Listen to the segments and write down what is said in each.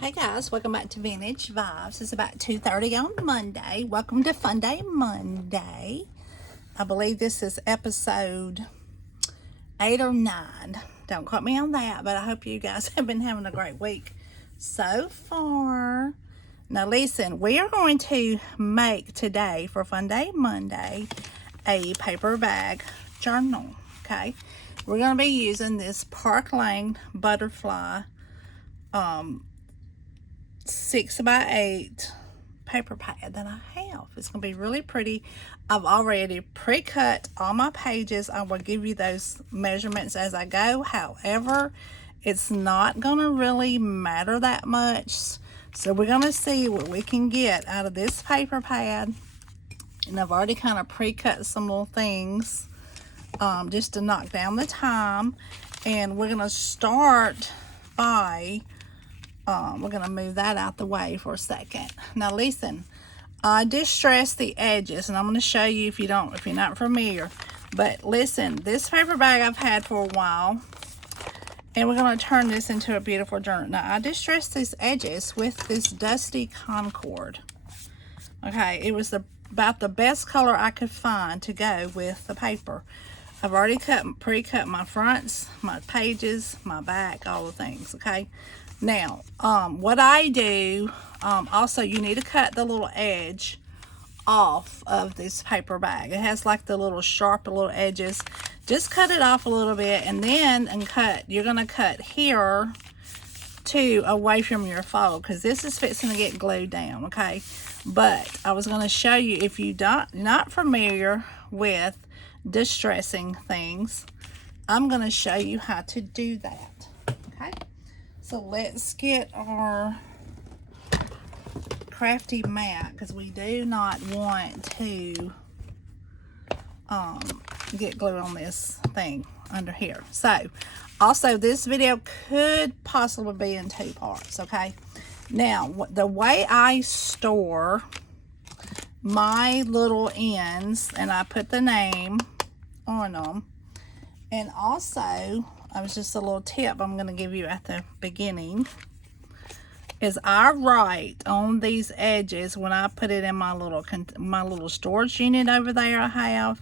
Hey guys, welcome back to Vintage Vibes. It's about 2:30 on Monday. Welcome to Funday Monday. I believe this is episode 8 or 9. Don't quote me on that, but I hope you guys have been having a great week so far. Now listen, we are going to make today for Funday Monday a paper bag journal, okay? We're going to be using this Park Lane Butterfly 6x8 paper pad that I have. It's going to be really pretty. I've already pre-cut all my pages. I will give you those measurements as I go. However, it's not going to really matter that much. So we're going to see what we can get out of this paper pad. And I've already kind of pre-cut some little things just to knock down the time. And we're going to start by we're going to move that out the way for a second. Now listen, I distress the edges, and I'm going to show you if you're not familiar. But listen, this paper bag I've had for a while, and we're going to turn this into a beautiful journal. Now I distressed these edges with this Dusty Concord. Okay, it was about the best color I could find to go with the paper. I've already pre-cut my fronts, my pages, my back, all the things, okay? Now, what I do, also you need to cut the little edge off of this paper bag. It has like the little sharp little edges. Just cut it off a little bit, and then you're going to cut here to away from your fold, because this is fixing to get glued down, okay? But I was going to show you, if you're not familiar with distressing things, I'm going to show you how to do that, okay? So let's get our crafty mat, because we do not want to get glue on this thing under here. So also this video could possibly be in 2 parts, okay? Now the way I store my little ends, and I put the name on them, and also just a little tip I'm going to give you at the beginning, is I write on these edges when I put it in my little storage unit over there I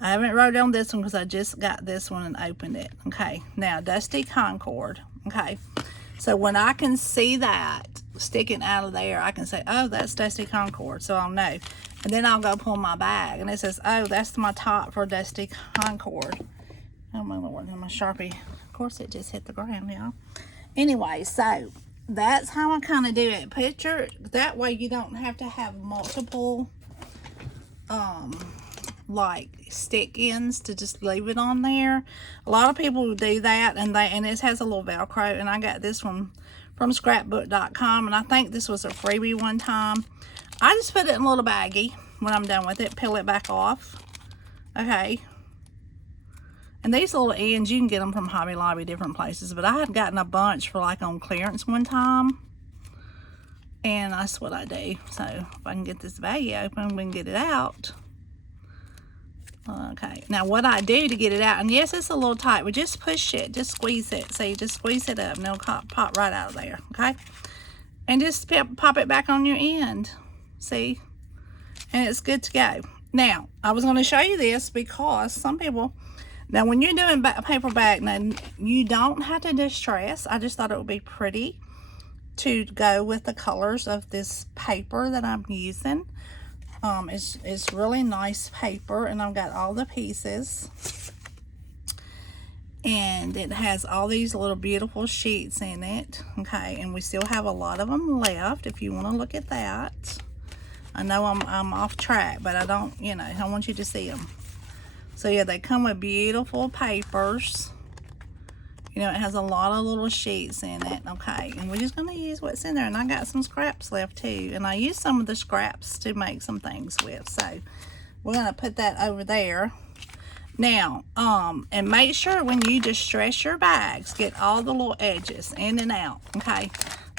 haven't wrote on this one because I just got this one and opened it, okay? Now, Dusty Concord, okay? So when I can see that sticking out of there, I can say, oh, that's Dusty Concord, so I'll know. And then I'll go pull my bag, and it says, oh, that's my top for Dusty Concord. Oh my Lord, my Sharpie. Of course, it just hit the ground, y'all. Anyway, so that's how I kind of do it. That way you don't have to have multiple, like stick ends to just leave it on there. A lot of people do that, and it has a little Velcro, and I got this one from scrapbook.com, and I think this was a freebie one time. I just put it in a little baggie when I'm done with it, peel it back off, okay? And these little ends, you can get them from Hobby Lobby, different places. But I had gotten a bunch for like on clearance one time. And that's what I do. So if I can get this baggie open, we can get it out. Okay. Now what I do to get it out, and yes, it's a little tight, but just push it. Just squeeze it. See, just squeeze it up and it'll pop right out of there. Okay. And just pop it back on your end. See? And it's good to go. Now, I was going to show you this because some people... Now, when you're doing paper bag, now you don't have to distress. I just thought it would be pretty to go with the colors of this paper that I'm using. It's really nice paper, and I've got all the pieces. And it has all these little beautiful sheets in it. Okay, and we still have a lot of them left if you want to look at that. I know I'm off track, but I don't, I want you to see them. So yeah, they come with beautiful papers. It has a lot of little sheets in it, okay? And we're just going to use what's in there. And I got some scraps left too. And I used some of the scraps to make some things with. So we're going to put that over there. Now, and make sure when you distress your bags, get all the little edges in and out, okay?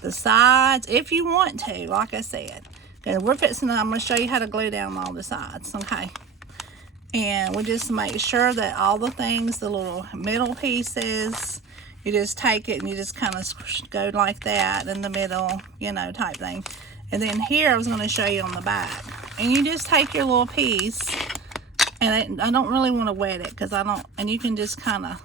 The sides, if you want to, like I said. Okay, I'm going to show you how to glue down all the sides, okay? And we just make sure that all the things, the little middle pieces, You just take it and you just kind of go like that in the middle, you know, type thing. And then here I was going to show you on the back. And you just take your little piece, and I don't really want to wet it because I don't, and you can just kind of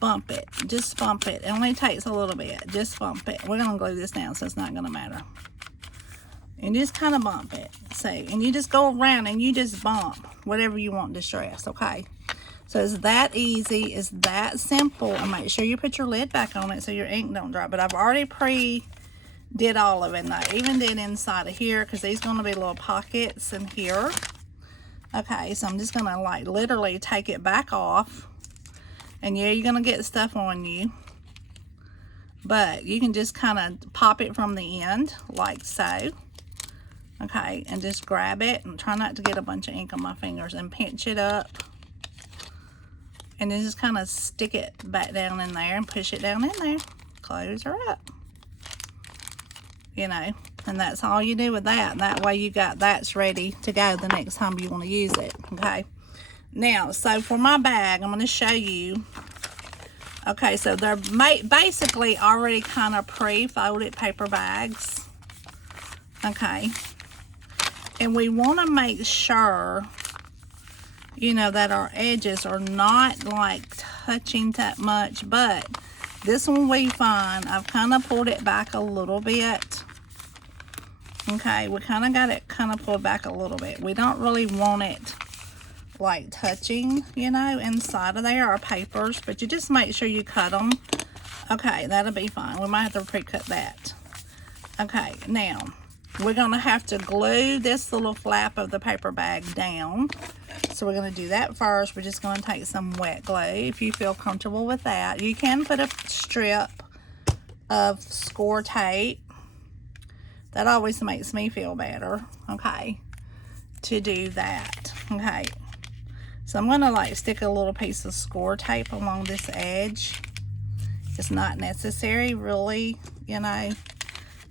bump it. Just bump it. It only takes a little bit. Just bump it. We're going to glue this down, so it's not going to matter. And just kind of bump it. See, and you just go around and you just bump whatever you want distressed, okay? So it's that easy, it's that simple. And make sure you put your lid back on it so your ink don't dry. But I've already did all of it. And I even did inside of here because these going to be little pockets in here. Okay, so I'm just going to like literally take it back off. And yeah, you're going to get stuff on you. But you can just kind of pop it from the end like so. Okay, and just grab it and try not to get a bunch of ink on my fingers and pinch it up. And then just kind of stick it back down in there and push it down in there. Close her up. You know, and that's all you do with that. And that way you got that's ready to go the next time you want to use it. Okay. Now, so for my bag, I'm going to show you. Okay, so they're basically already kind of pre-folded paper bags. Okay. And we want to make sure, you know, that our edges are not like touching that much, but this one we find, I've kind of pulled it back a little bit. Okay, we kind of got it kind of pulled back a little bit. We don't really want it like touching, you know, inside of there, our papers, but you just make sure you cut them. Okay, that'll be fine. We might have to pre-cut that. Okay, now we're going to have to glue this little flap of the paper bag down. So we're going to do that first. We're just going to take some wet glue if you feel comfortable with that. You can put a strip of score tape. That always makes me feel better, okay, to do that, okay. So I'm going to like stick a little piece of score tape along this edge. It's not necessary really, you know,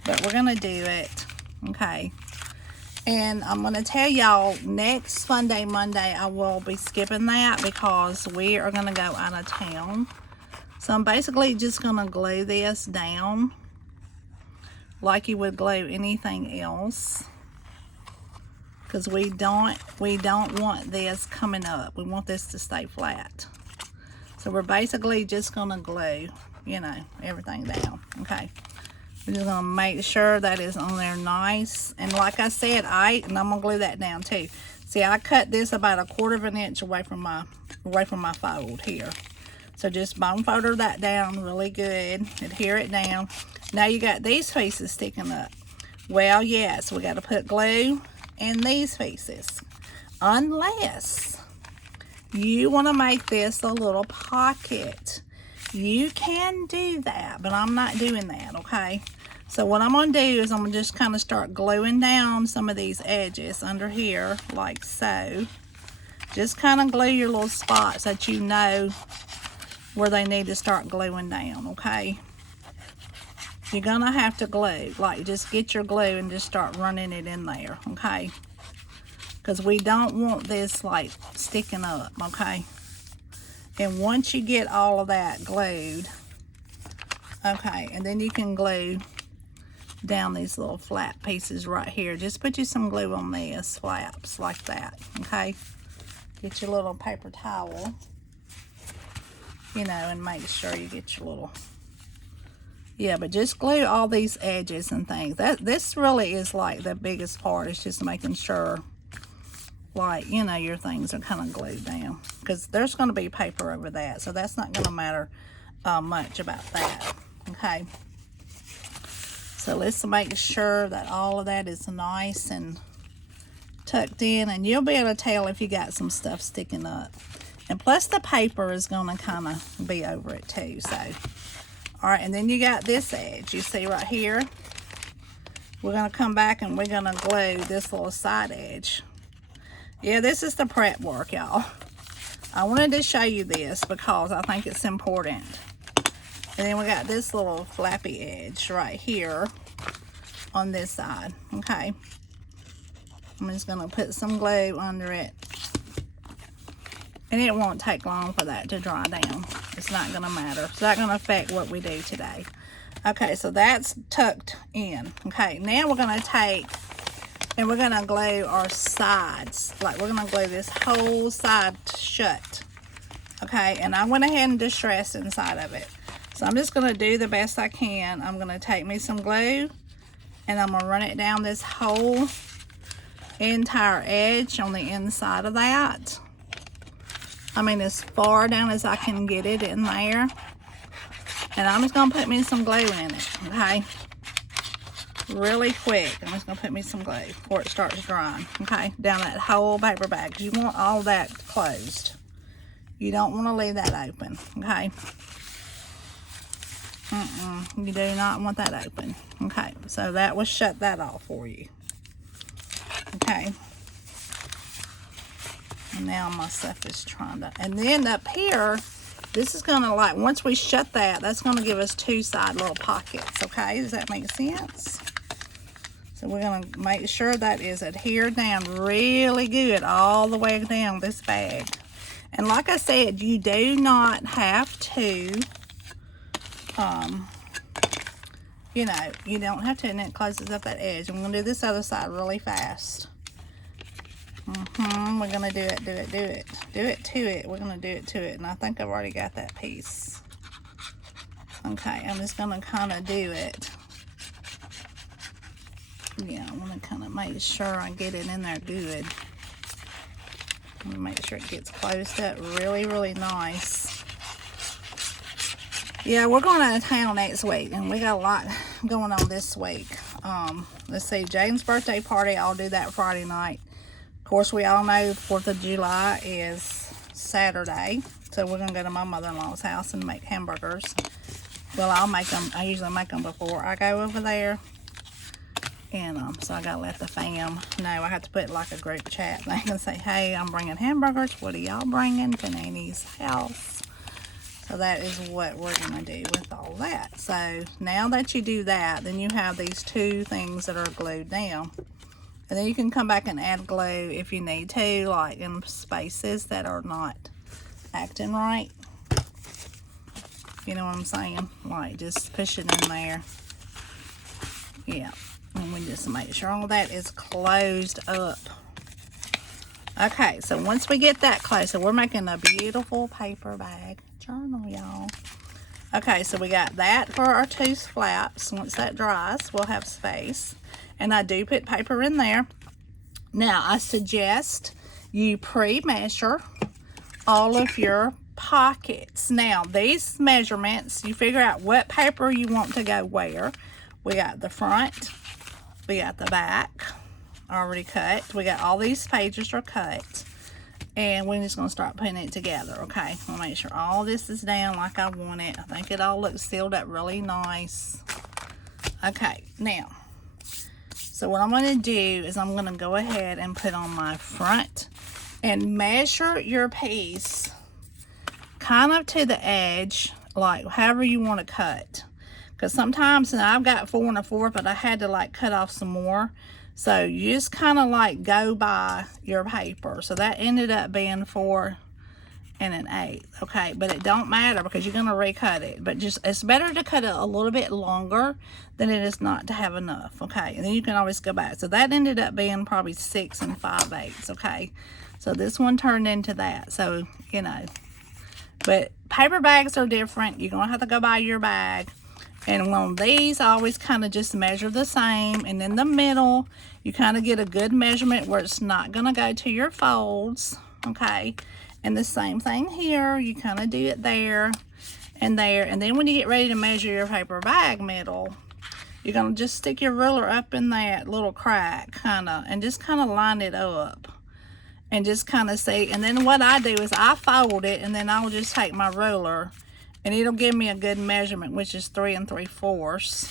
but we're going to do it. Okay, and I'm going to tell y'all next Funday, Monday, I will be skipping that because we are going to go out of town. So I'm basically just going to glue this down like you would glue anything else, because we don't want this coming up. We want this to stay flat. So we're basically just going to glue, you know, everything down. Okay. We're just gonna make sure that is on there nice. And like I said, and I'm gonna glue that down too. See, I cut this about 1/4 of an inch away from my fold here. So just bone folder that down really good. Adhere it down. Now you got these pieces sticking up. Well, yes, we got to put glue in these pieces. Unless you want to make this a little pocket. You can do that, but I'm not doing that, okay? So what I'm going to do is I'm going to just kind of start gluing down some of these edges under here, like so. Just kind of glue your little spots that you know where they need to start gluing down, okay? You're going to have to glue, like just get your glue and just start running it in there, okay? Because we don't want this like sticking up, okay? And once you get all of that glued, okay, and then you can glue down these little flat pieces right here. Just put you some glue on this, flaps like that, okay? Get your little paper towel, you know, and make sure you get your little, yeah, but just glue all these edges and things. This really is like the biggest part, is just making sure, like, you know, your things are kind of glued down, because there's going to be paper over that, so that's not going to matter much about that. Okay, so let's make sure that all of that is nice and tucked in, and you'll be able to tell if you got some stuff sticking up. And plus the paper is going to kind of be over it too. So all right, and then you got this edge, you see right here. We're going to come back and we're going to glue this little side edge. Yeah, this is the prep work, y'all. I wanted to show you this because I think it's important. And then we got this little flappy edge right here on this side, okay? I'm just gonna put some glue under it. And it won't take long for that to dry down. It's not going to matter. It's not going to affect what we do today. Okay, so that's tucked in. Okay, now we're going to take and we're going to glue our sides. Like we're going to glue this whole side shut. Okay, and I went ahead and distressed inside of it. So I'm just going to do the best I can. I'm going to take me some glue and I'm going to run it down this whole entire edge on the inside of that. I mean, as far down as I can get it in there. And I'm just going to put me some glue in it, okay? Really quick. I'm just going to put me some glue before it starts drying, okay? Down that whole paper bag, because you want all that closed. You don't want to leave that open, okay? You do not want that open. Okay, so that will shut that off for you. Okay. And now my stuff is trying to, and then up here, this is going to like, once we shut that, that's going to give us two side little pockets, okay? Does that make sense? So we're going to make sure that is adhered down really good all the way down this bag. And like I said, you do not have to, you know, you don't have to, and it closes up that edge. I'm going to do this other side really fast. We're going to do it. Do it to it. We're going to do it to it. And I think I've already got that piece. Okay, I'm just going to kind of do it. Yeah, I want to kind of make sure I get it in there good. I'm going to make sure it gets closed up really, really nice. Yeah, we're going out of town next week, and we got a lot going on this week. Let's see, Jane's birthday party, I'll do that Friday night. Of course, we all know 4th of July is Saturday, so we're going to go to my mother-in-law's house and make hamburgers. Well, I'll make them. I usually make them before I go over there. And so I got to let the fam know. I have to put like a group chat thing and say, hey, I'm bringing hamburgers. What are y'all bringing to Nanny's house? So that is what we're going to do with all that. So now that you do that, then you have these two things that are glued down. And then you can come back and add glue if you need to, like in spaces that are not acting right. You know what I'm saying? Like just push it in there. Yeah. And we just make sure all that is closed up. Okay, so once we get that closed, so we're making a beautiful paper bag journal, y'all. Okay, so we got that for our two flaps. Once that dries, we'll have space. And I do put paper in there. Now, I suggest you pre-measure all of your pockets. Now, these measurements, you figure out what paper you want to go where. We got the front. We got the back already cut. We got all these pages are cut. And we're just going to start putting it together, okay? I'll make sure all this is down like I want it. I think it all looks sealed up really nice. Okay, now, so what I'm going to do is I'm going to go ahead and put on my front and measure your piece kind of to the edge, like however you want to cut. Because sometimes, and I've got 4 1/4, but I had to like cut off some more. So you just kind of like go by your paper. So that ended up being 4 1/8. Okay, but it don't matter because you're going to recut it. But just, it's better to cut it a little bit longer than it is not to have enough. Okay, and then you can always go back. So that ended up being probably 6 5/8. Okay, so this one turned into that. So, you know, but paper bags are different. You're going to have to go buy your bag. And on these, I always kind of just measure the same. And in the middle, you kind of get a good measurement where it's not going to go to your folds. Okay. And the same thing here. You kind of do it there and there. And then when you get ready to measure your paper bag middle, you're going to just stick your ruler up in that little crack kind of. And just kind of line it up. And just kind of see. And then what I do is I fold it. And then I'll just take my ruler. And it'll give me a good measurement, which is 3 3/4.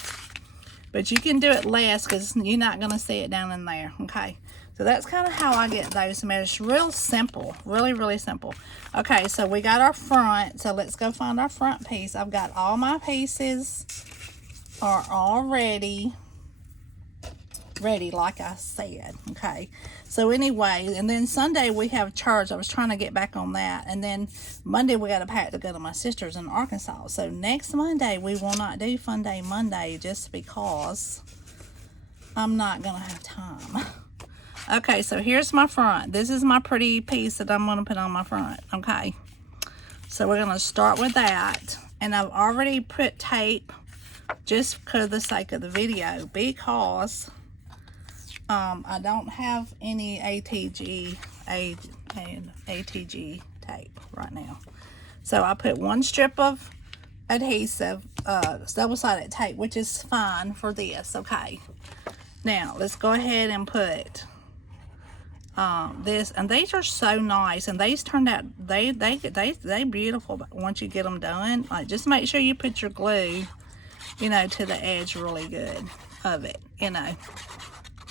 But you can do it less because you're not going to see it down in there. Okay. So that's kind of how I get those measures. Real simple. Really, really simple. Okay. So we got our front. So let's go find our front piece. I've got all my pieces are all ready. ready, like I said. Okay, so anyway, and then Sunday we have church. I was trying to get back on that, and then Monday we got a pack to go to my sister's in Arkansas. So next Monday we will not do Funday Monday, just because I'm not gonna have time. Okay, so here's my front. This is my pretty piece that I'm gonna put on my front. Okay, so we're gonna start with that, and I've already put tape just for the sake of the video, because I don't have any ATG tape right now. So I put one strip of adhesive, double-sided tape, which is fine for this. Okay, now let's go ahead and put this, and these are so nice, and these turned out, they beautiful. But once you get them done, like, just make sure you put your glue, you know, to the edge really good of it, you know.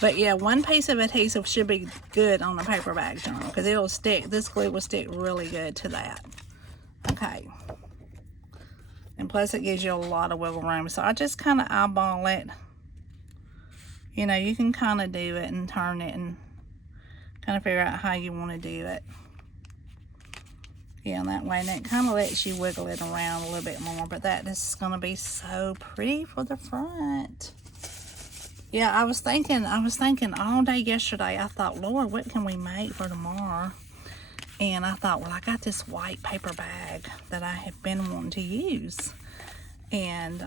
But yeah, one piece of adhesive should be good on the paper bag journal, because it'll stick. This glue will stick really good to that. Okay, and plus it gives you a lot of wiggle room. So I just kind of eyeball it. You know, you can kind of do it and turn it and kind of figure out how you want to do it. Yeah, and that way, and it kind of lets you wiggle it around a little bit more. But that is going to be so pretty for the front. Yeah, I was thinking all day yesterday. I thought, Lord, what can we make for tomorrow? And I thought, well, I got this white paper bag that I have been wanting to use, and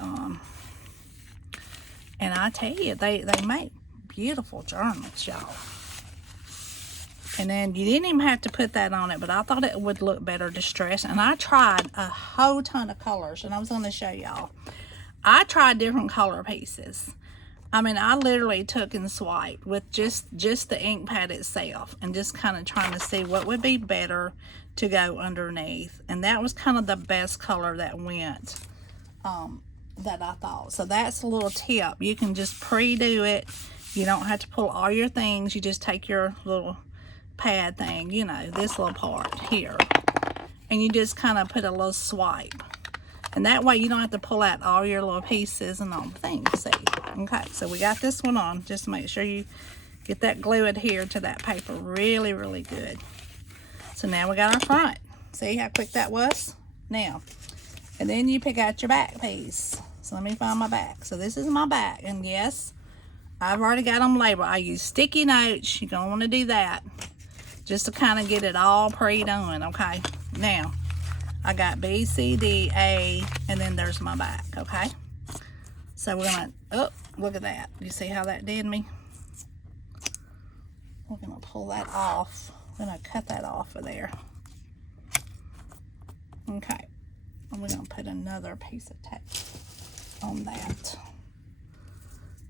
I tell you, they make beautiful journals, y'all. And then you didn't even have to put that on it, but I thought it would look better distressed. And I tried a whole ton of colors, and I was going to show y'all. I tried different color pieces. I mean, I literally took and swiped with just the ink pad itself, and just kind of trying to see what would be better to go underneath. And that was kind of the best color that went, that I thought. So that's a little tip. You can just pre-do it. You don't have to pull all your things. You just take your little pad thing, you know, this little part here, and you just kind of put a little swipe. And that way you don't have to pull out all your little pieces and all the things, see? Okay, so we got this one on. Just make sure you get that glue adhered to that paper really, really good. So now we got our front. See how quick that was? Now, and then you pick out your back piece. So let me find my back. So this is my back, and yes, I've already got them labeled. I use sticky notes. You're going to want to do that just to kind of get it all pre-done, okay? Now, I got B, C, D, A, and then there's my back, okay? So we're gonna, oh, look at that. You see how that did me? We're gonna pull that off. We're gonna cut that off of there. Okay, and we're gonna put another piece of tape on that.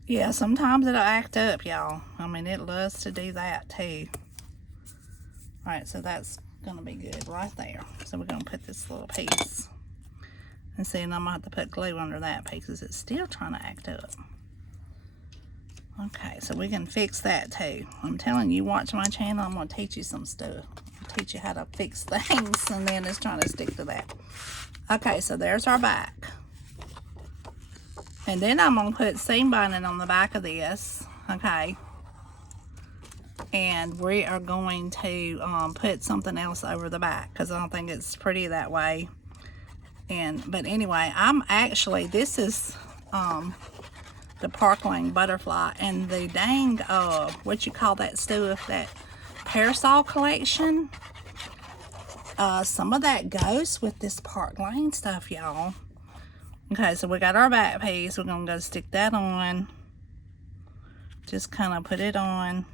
Yeah, sometimes it'll act up, y'all. I mean, it loves to do that too. All right, so that's gonna be good right there. So we're gonna put this little piece, and see, and I'm gonna have to put glue under that piece because it's still trying to act up. Okay, so we can fix that too. I'm telling you, watch my channel. I'm gonna teach you some stuff. I'll teach you how to fix things, and then it's trying to stick to that. Okay, so there's our back, and then I'm gonna put seam binding on the back of this. Okay. And we are going to put something else over the back, because I don't think it's pretty that way. But anyway, I'm actually, this is the Park Lane butterfly, and the dang what you call that stuff, that parasol collection, some of that goes with this Park Lane stuff, y'all. Okay, so we got our back piece. We're gonna go stick that on, just kind of put it on.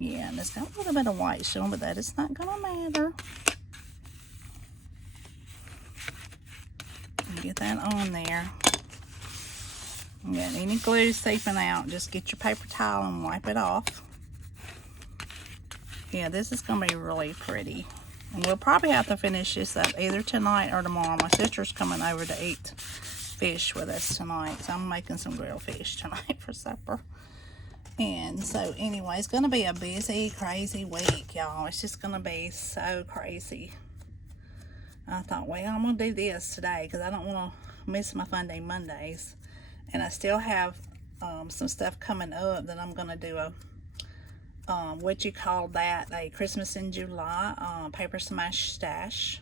Yeah, and it's got a little bit of white showing, but that is not gonna matter. Get that on there. You got any glue seeping out, just get your paper towel and wipe it off. Yeah, this is gonna be really pretty. And we'll probably have to finish this up either tonight or tomorrow. My sister's coming over to eat fish with us tonight, so I'm making some grilled fish tonight for supper. And so anyway, it's going to be a busy, crazy week, y'all. It's just going to be so crazy. I thought, well, I'm going to do this today because I don't want to miss my Funday Mondays. And I still have some stuff coming up that I'm gonna do a what you call that, a Christmas in July paper smash stash.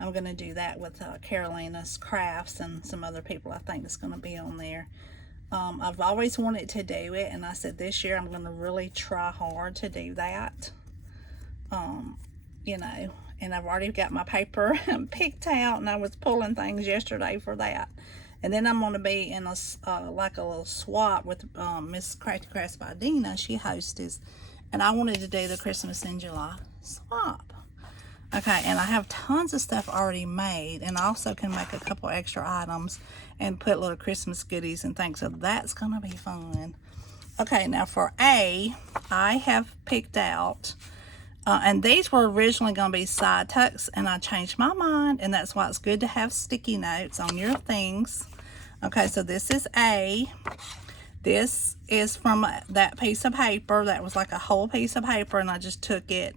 I'm gonna do that with Carolina's Crafts and some other people I think that's gonna be on there. I've always wanted to do it, and I said this year I'm gonna really try hard to do that. You know, and I've already got my paper picked out, and I was pulling things yesterday for that. And then I'm going to be in a like a little swap with Miss Crafty Crafts by Dina. She hosts, and I wanted to do the Christmas in July swap. Okay, and I have tons of stuff already made, and I also can make a couple extra items and put little Christmas goodies and things, so that's going to be fun. Okay, now for A, I have picked out, and these were originally going to be side tucks, and I changed my mind, and that's why it's good to have sticky notes on your things. Okay, so this is A. This is from that piece of paper that was like a whole piece of paper, and I just took it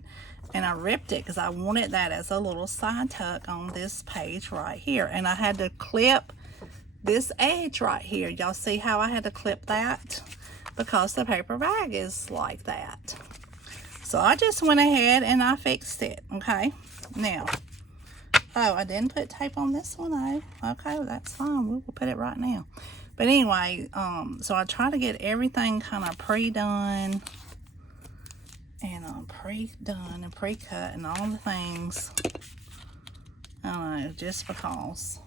and I ripped it because I wanted that as a little side tuck on this page right here. And I had to clip this edge right here. Y'all see how I had to clip that? Because the paper bag is like that. So I just went ahead and I fixed it, okay? Now, oh, I didn't put tape on this one, though. Okay, that's fine. We will put it right now. But anyway, so I try to get everything kind of pre-done and pre-done and pre-cut and all the things. I don't know, just because.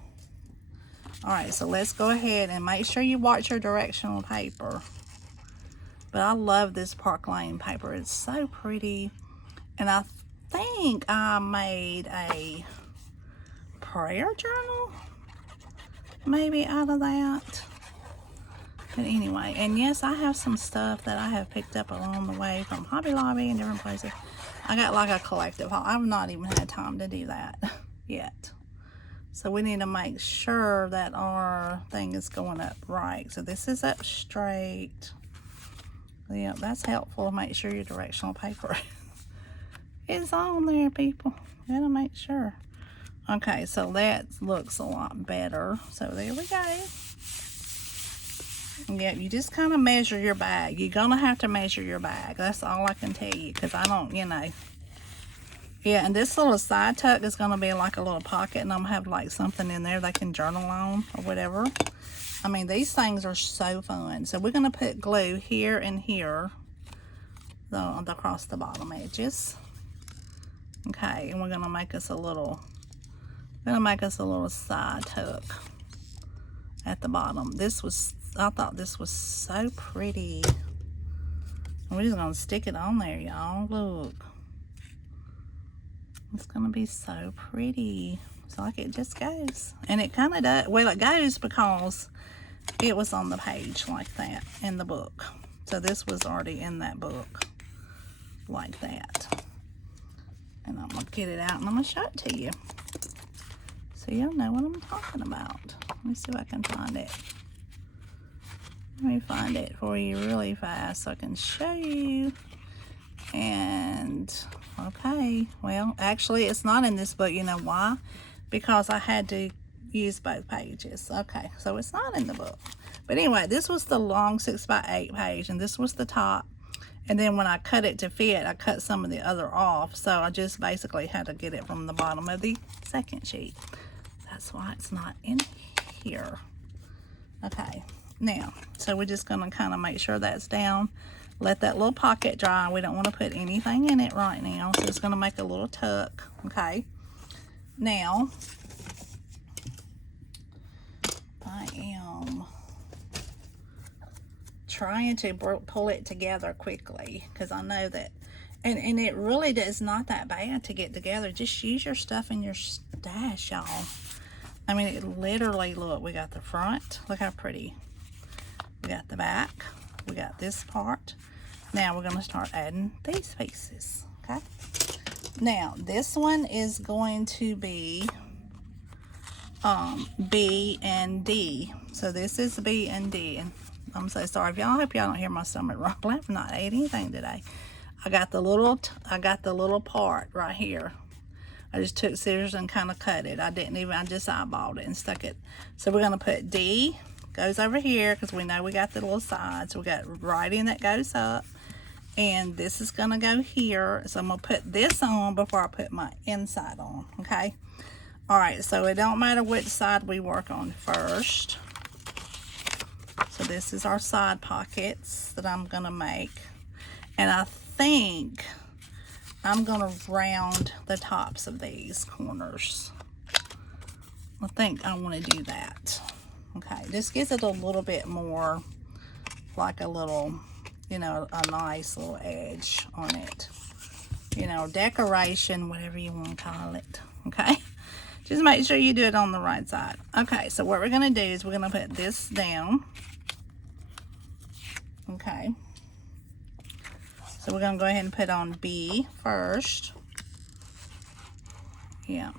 All right, so let's go ahead and make sure you watch your directional paper. But I love this Park Lane paper. It's so pretty. And I think I made a prayer journal maybe out of that. But anyway, and yes, I have some stuff that I have picked up along the way from Hobby Lobby and different places. I got like a collective haul. I've not even had time to do that yet. So we need to make sure that our thing is going up right. So this is up straight. Yeah, that's helpful to make sure your directional paper is on there, people. You gotta make sure. Okay, so that looks a lot better. So there we go. Yeah, you just kind of measure your bag. You're gonna have to measure your bag. That's all I can tell you, because I don't, you know. Yeah, and this little side tuck is gonna be like a little pocket, and I'm gonna have like something in there they can journal on or whatever. I mean, these things are so fun. So we're gonna put glue here and here, across the bottom edges. Okay, and we're gonna make us a little side tuck at the bottom. I thought this was so pretty. And we're just gonna stick it on there, y'all. Look, it's gonna be so pretty. It's like it just goes, and it kind of does. Well, it goes because it was on the page like that in the book. So this was already in that book like that. And I'm gonna get it out and I'm gonna show it to you, so y'all know what I'm talking about. Let me see if I can find it. Let me find it for you really fast so I can show you. And okay, well, actually it's not in this book. You know why? Because I had to use both pages. Okay, so it's not in the book. But anyway, this was the long 6x8 page, and this was the top. And then when I cut it to fit, I cut some of the other off. So I just basically had to get it from the bottom of the second sheet. That's why it's not in here. Okay, now, so we're just gonna kind of make sure that's down. Let that little pocket dry. We don't want to put anything in it right now. So it's gonna make a little tuck, okay? Now, I am trying to pull it together quickly, because I know that, and it really is not that bad to get together. Just use your stuff in your stash, y'all. I mean, it literally, look, we got the front. Look how pretty. We got the back. We got this part. Now we're going to start adding these pieces, okay? Now, this one is going to be B and D. So this is B and D. And I'm so sorry if y'all, I hope y'all don't hear my stomach rumble. I've not ate anything today. I got the little part right here. I just took scissors and kind of cut it. I just eyeballed it and stuck it. So we're going to put D, goes over here because we know we got the little sides. We got writing that goes up, and this is gonna go here. So I'm gonna put this on before I put my inside on, okay? All right, so it don't matter which side we work on first. So this is our side pockets that I'm gonna make. And I think I'm gonna round the tops of these corners. I think I wanna do that. Okay, this gives it a little bit more like a little, you know, a nice little edge on it. You know, decoration, whatever you wanna call it, okay? Just make sure you do it on the right side. Okay, so what we're gonna do is we're gonna put this down. Okay. So we're gonna go ahead and put on B first. Yeah,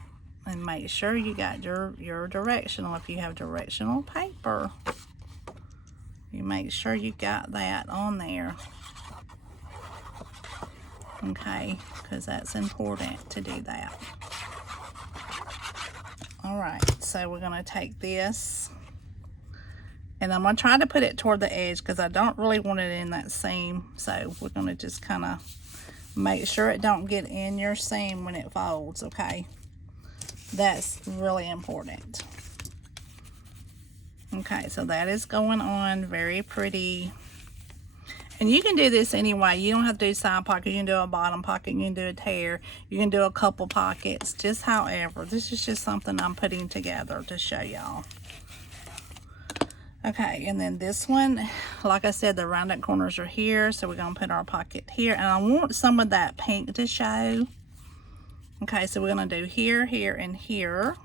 and make sure you got your directional. If you have directional paper, you make sure you got that on there. Okay, because that's important to do that. All right, so we're gonna take this, and I'm going to try to put it toward the edge because I don't really want it in that seam. So we're going to just kind of make sure it don't get in your seam when it folds, okay? That's really important. Okay, so that is going on very pretty. And you can do this anyway. You don't have to do side pocket. You can do a bottom pocket. You can do a tear. You can do a couple pockets. Just however. This is just something I'm putting together to show y'all. Okay, and then this one, like I said, the rounded corners are here, so we're going to put our pocket here, and I want some of that pink to show. Okay, so we're going to do here, here, and here.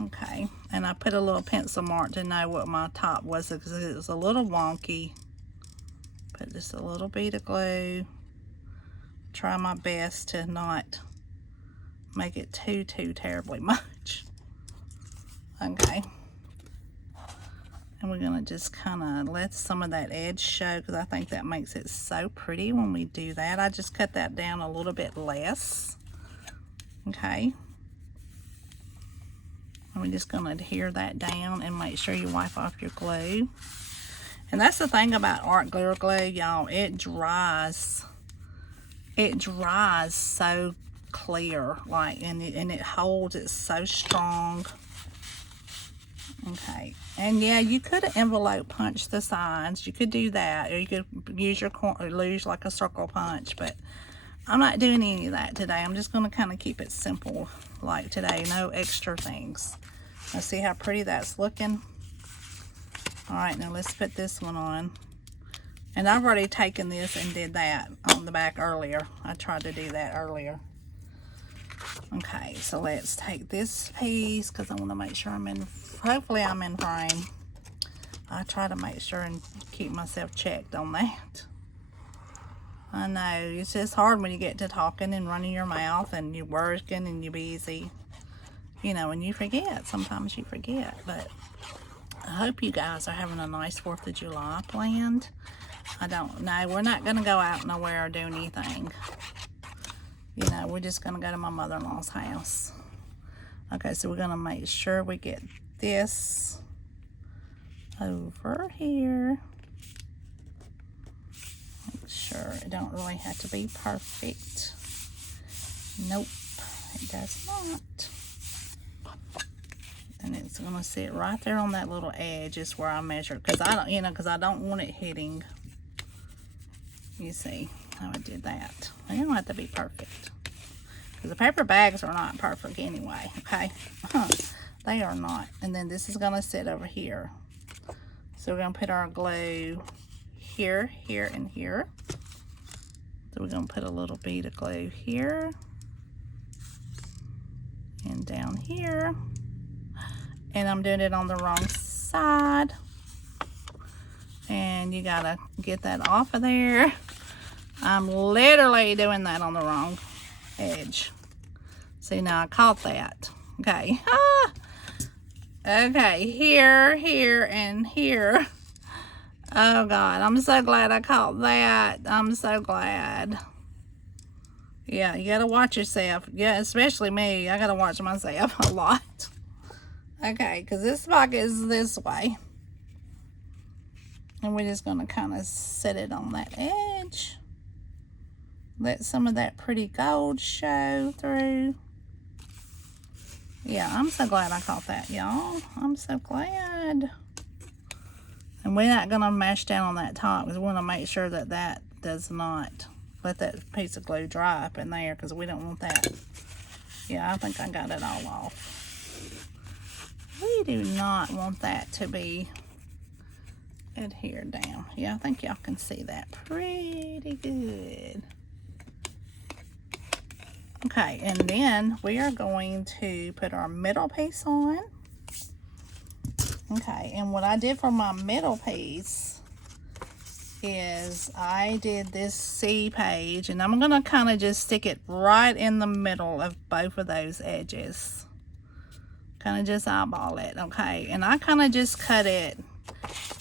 Okay, and I put a little pencil mark to know what my top was because it was a little wonky. Put just a little bit of glue. Try my best to not make it too terribly much. Okay. And we're going to just kind of let some of that edge show because I think that makes it so pretty when we do that. I just cut that down a little bit less. Okay. And we're just going to adhere that down and make sure you wipe off your glue. And that's the thing about art glitter glue, y'all. It dries. It dries so clear. Like, and it holds it so strong. Okay, and yeah, you could envelope punch the sides. You could do that, or you could use your use like a circle punch, but I'm not doing any of that today. I'm just going to kind of keep it simple like today, no extra things. Let's see how pretty that's looking. All right, now let's put this one on. And I've already taken this and did that on the back earlier. I tried to do that earlier. Okay, so let's take this piece because I want to make sure I'm in, hopefully I'm in frame. I try to make sure and keep myself checked on that. I know, it's just hard when you get to talking and running your mouth and you're working and you're busy. You know, and you forget. Sometimes you forget, but I hope you guys are having a nice 4th of July planned. I don't know. We're not going to go out nowhere or do anything. You know, we're just going to go to my mother-in-law's house. Okay, so we're going to make sure we get this over here. Make sure it don't really have to be perfect. Nope, it does not. And it's going to sit right there on that little edge is where I measure. Because I don't, you know, because I don't want it hitting. You see how I did that. They don't have to be perfect. Because the paper bags are not perfect anyway, okay? They are not. And then this is going to sit over here. So we're going to put our glue here, here, and here. So we're going to put a little bead of glue here. And down here. And I'm doing it on the wrong side. And you got to get that off of there. I'm literally doing that on the wrong edge. See, now I caught that. Okay. Okay, here, here, and here. Oh God, I'm so glad I caught that. I'm so glad. Yeah, you gotta watch yourself. Yeah, especially me. I gotta watch myself a lot. Okay, because this pocket is this way. And we're just going to kind of set it on that edge. Let some of that pretty gold show through. Yeah, I'm so glad I caught that, y'all. I'm so glad. And we're not going to mash down on that top because we want to make sure that that does not let that piece of glue dry up in there because we don't want that. Yeah, I think I got it all off. We do not want that to be adhered down. Yeah, I think y'all can see that pretty good. Okay, and then we are going to put our middle piece on. Okay, and what I did for my middle piece is I did this C page, and I'm going to kind of just stick it right in the middle of both of those edges. Kind of just eyeball it, okay? And I kind of just cut it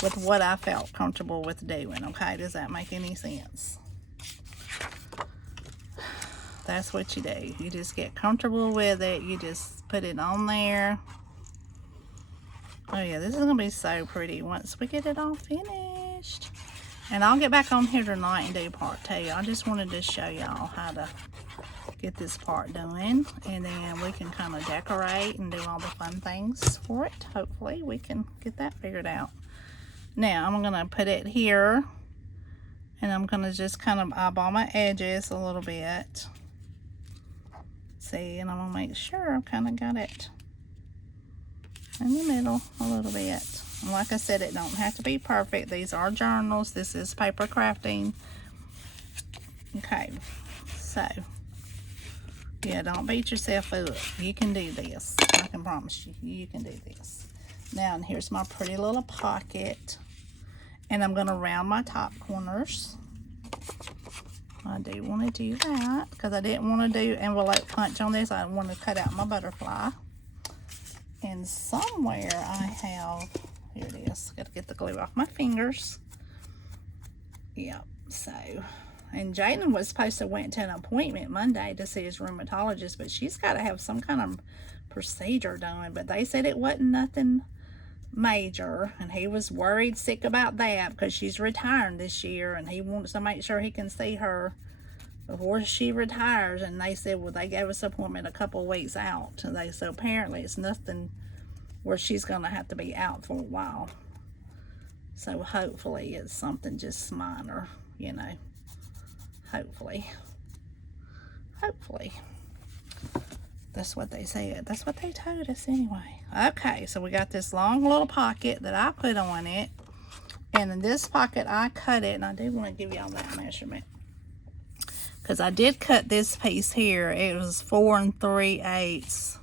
with what I felt comfortable with doing, okay? Does that make any sense? That's what you do. You just get comfortable with it. You just put it on there. Oh yeah, this is going to be so pretty once we get it all finished. And I'll get back on here tonight and do part 2. I just wanted to show y'all how to get this part done. And then we can kind of decorate and do all the fun things for it. Hopefully we can get that figured out. Now I'm going to put it here. And I'm going to just kind of eyeball my edges a little bit. See, and I'm going to make sure I've kind of got it in the middle a little bit. And like I said, it don't have to be perfect. These are journals. This is paper crafting. Okay, so yeah, don't beat yourself up. You can do this. I can promise you, you can do this. Now, and here's my pretty little pocket. And I'm going to round my top corners. I do want to do that because I didn't want to do envelope punch on this. I want to cut out my butterfly. And somewhere I have, here it is, got to get the glue off my fingers. Yep, so, and Jalen was supposed to went to an appointment Monday to see his rheumatologist, but she's got to have some kind of procedure done, but they said it wasn't nothing major, and he was worried sick about that because she's retiring this year, and he wants to make sure he can see her before she retires. And they said, well, they gave us an appointment a couple of weeks out, and they said apparently it's nothing where she's gonna have to be out for a while, so hopefully it's something just minor, you know. Hopefully that's what they said. That's what they told us anyway. Okay, so we got this long little pocket that I put on it. And in this pocket, I cut it. And I do want to give y'all that measurement, because I did cut this piece here. It was 4 3/8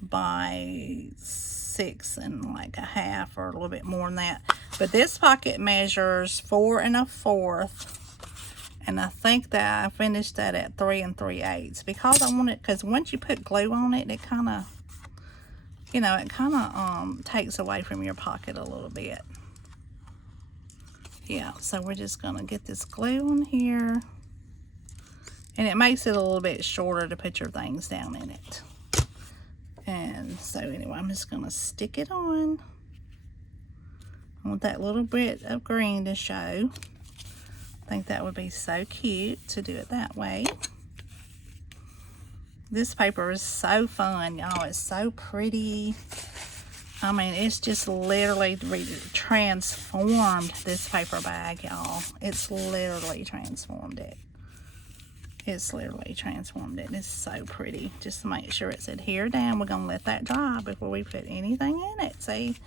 by 6 1/2, or a little bit more than that. But this pocket measures 4 1/4. And I think that I finished that at 3 3/8 because I want it, because once you put glue on it, it kind of, you know, it kind of takes away from your pocket a little bit. Yeah, so we're just going to get this glue on here. And it makes it a little bit shorter to put your things down in it. And so anyway, I'm just going to stick it on. I want that little bit of green to show. I think that would be so cute to do it that way. This paper is so fun, y'all. It's so pretty. I mean, it's just literally transformed this paper bag, y'all. It's literally transformed it. It's literally transformed it. It's so pretty. Just to make sure it's adhered down, we're going to let that dry before we put anything in it, see?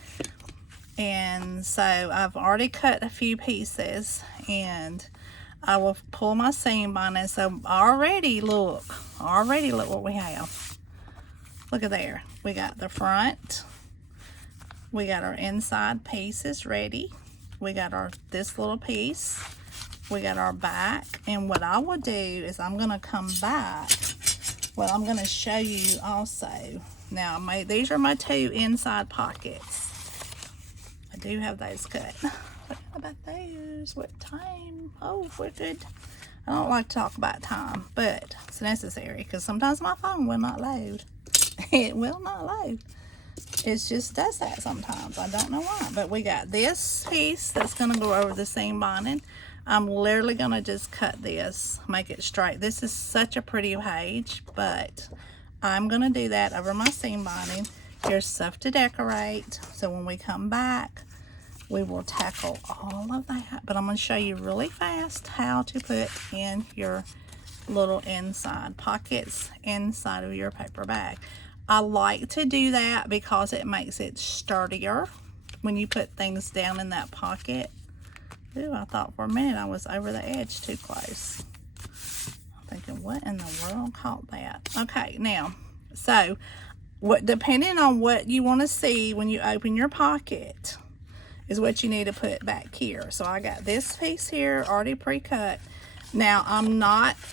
And so I've already cut a few pieces, and I will pull my seam binding. So already look what we have. Look at there. We got the front. We got our inside pieces ready. We got this little piece. We got our back. And what I will do is I'm going to come back. Well, I'm going to show you also. Now, these are my 2 inside pockets. I do have those cut. What about those? What time? Oh, we're good. I don't like to talk about time, but it's necessary because sometimes my phone will not load. It will not load. It just does that sometimes. I don't know why. But we got this piece that's going to go over the seam binding. I'm literally going to just cut this, make it straight. This is such a pretty page, but I'm going to do that over my seam binding. Here's stuff to decorate. So when we come back, we will tackle all of that. But I'm going to show you really fast how to put in your little inside pockets inside of your paper bag. I like to do that because it makes it sturdier when you put things down in that pocket. Ooh, I thought for a minute I was over the edge too close. I'm thinking, what in the world caught that? Okay, now, so depending on what you want to see when you open your pocket is what you need to put back here. So I got this piece here already pre-cut. Now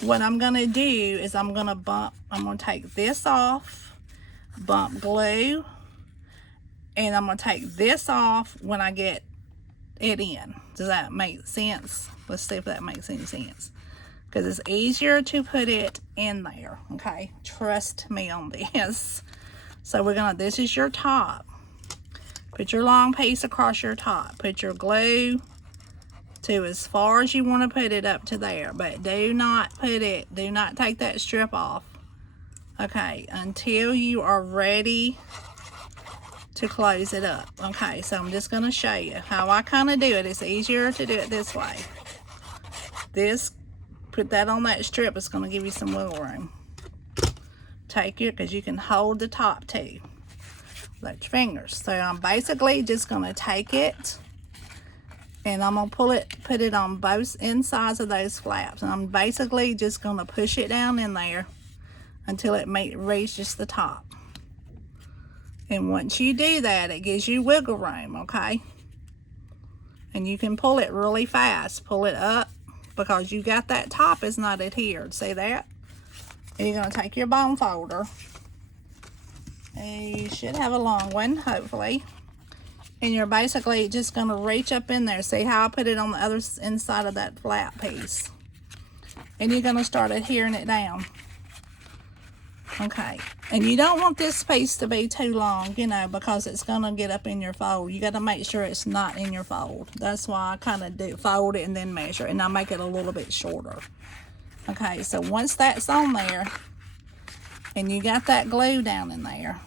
what I'm going to do is I'm going to take this off, bump glue, and I'm going to take this off when I get it in. Does that make sense? Let's see if that makes any sense. Because it's easier to put it in there, okay? Trust me on this. So this is your top. Put your long piece across your top. Put your glue to as far as you want to put it up to there. But do not take that strip off. Okay, until you are ready to close it up. Okay, so I'm just going to show you how I kind of do it. It's easier to do it this way. Put that on that strip. It's going to give you some wiggle room. Take it, because you can hold the top too. With your fingers. So I'm basically just going to take it and I'm going to put it on both insides of those flaps. And I'm basically just going to push it down in there until it reaches the top. And once you do that, it gives you wiggle room, okay? And you can pull it really fast. Pull it up because you got that top is not adhered. See that? And you're going to take your bone folder. And you should have a long one, hopefully. And you're basically just going to reach up in there. See how I put it on the other inside of that flap piece? And you're going to start adhering it down. Okay, and you don't want this piece to be too long, you know, because it's going to get up in your fold. You got to make sure it's not in your fold. That's why I kind of fold it and then measure, and I make it a little bit shorter. Okay, so once that's on there, and you got that glue down in there,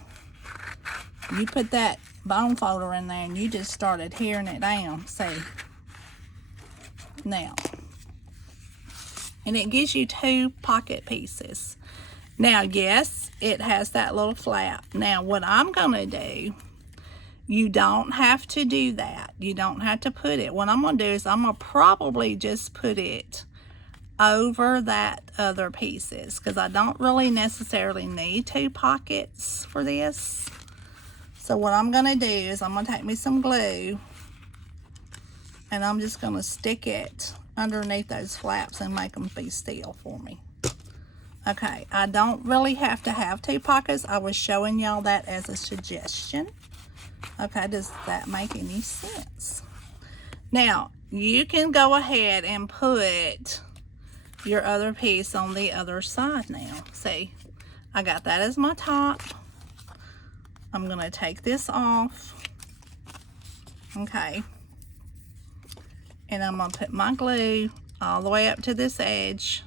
you put that bone folder in there, and you just start adhering it down. See? Now, and it gives you 2 pocket pieces. Now, yes, it has that little flap. Now, what I'm going to do, you don't have to do that. You don't have to put it. What I'm going to do is I'm going to probably just put it over that other pieces because I don't really necessarily need 2 pockets for this. So what I'm going to do is I'm going to take me some glue and I'm just going to stick it underneath those flaps and make them be still for me. Okay, I don't really have to have 2 pockets. I was showing y'all that as a suggestion. Okay, does that make any sense? Now, you can go ahead and put your other piece on the other side now. See, I got that as my top. I'm going to take this off. Okay. And I'm going to put my glue all the way up to this edge.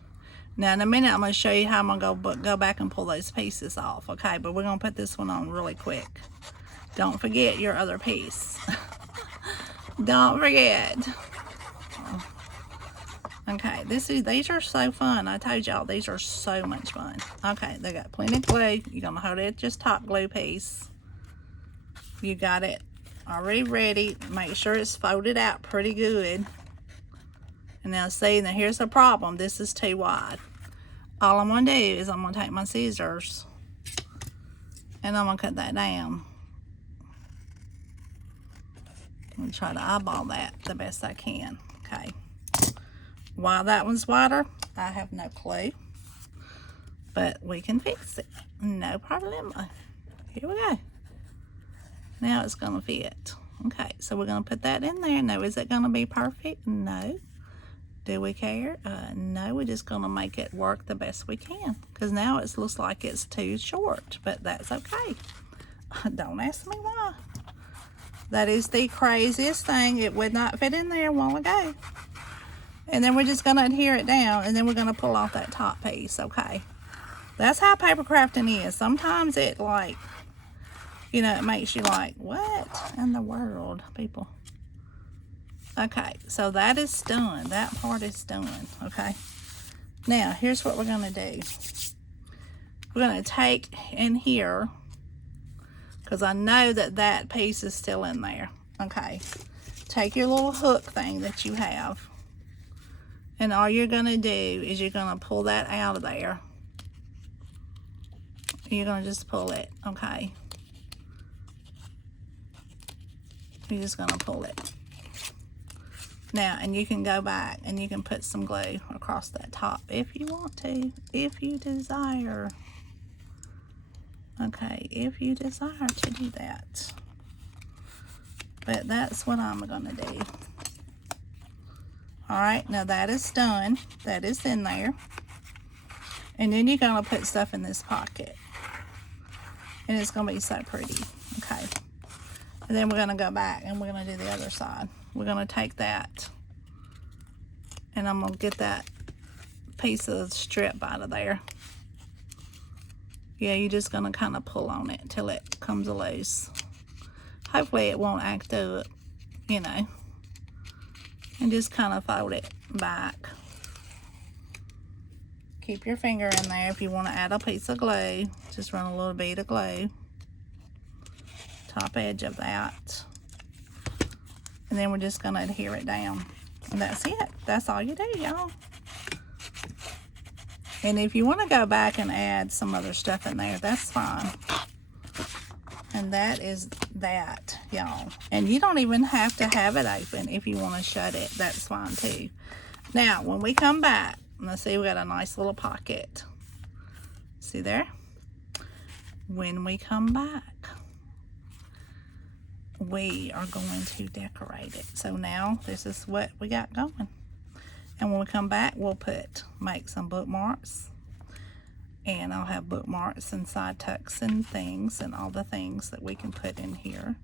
Now, in a minute, I'm going to show you how I'm going to go back and pull those pieces off, okay? But we're going to put this one on really quick. Don't forget your other piece. Don't forget. Okay, these are so fun. I told y'all, these are so much fun. Okay, they got plenty of glue. You're going to hold it just top glue piece. You got it already ready. Make sure it's folded out pretty good. And now see, now here's the problem. This is too wide. All I'm going to do is I'm going to take my scissors and I'm going to cut that down. I'm going to try to eyeball that the best I can. Okay. Why that one's wider, I have no clue. But we can fix it. No problem. Here we go. Now it's going to fit. Okay, so we're going to put that in there. Now, is it going to be perfect? No. Do we care? No, we're just going to make it work the best we can. Because now it looks like it's too short, but that's okay. Don't ask me why. That is the craziest thing. It would not fit in there a while ago. And then we're just going to adhere it down, and then we're going to pull off that top piece, okay? That's how paper crafting is. Sometimes it, like, you know, it makes you like, what in the world, people? Okay, so that is done. That part is done, okay? Now, here's what we're going to do. We're going to take in here, because I know that that piece is still in there. Okay, take your little hook thing that you have, and all you're going to do is you're going to pull that out of there. You're going to just pull it, okay? You're just going to pull it. Now, and you can go back and you can put some glue across that top if you want to, if you desire. Okay, if you desire to do that. But that's what I'm going to do. Alright, now that is done. That is in there. And then you're going to put stuff in this pocket. And it's going to be so pretty. Okay. And then we're going to go back and we're going to do the other side. We're going to take that. And I'm going to get that piece of strip out of there. Yeah, you're just going to kind of pull on it till it comes loose. Hopefully it won't act up, you know. And just kind of fold it back. Keep your finger in there. If you want to add a piece of glue, just run a little bit of glue. Top edge of that. And then we're just going to adhere it down. And that's it. That's all you do, y'all. And if you want to go back and add some other stuff in there, that's fine. And that is that, y'all. And you don't even have to have it open if you want to shut it. That's fine too. Now, when we come back, let's see, we got a nice little pocket. See there? When we come back, we are going to decorate it. So now, this is what we got going. And when we come back, we'll make some bookmarks. And I'll have bookmarks and side tucks and things and all the things that we can put in here.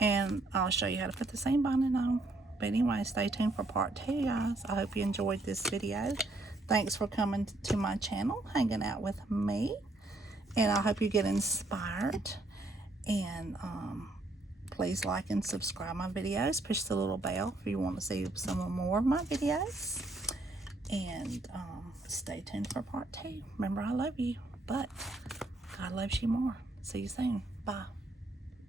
And I'll show you how to put the seam binding on. But anyway, stay tuned for part 2, guys. I hope you enjoyed this video. Thanks for coming to my channel, hanging out with me. And I hope you get inspired. And please like and subscribe my videos. Push the little bell if you want to see some more of my videos. And stay tuned for part 2. Remember, I love you, but God loves you more. See you soon. Bye.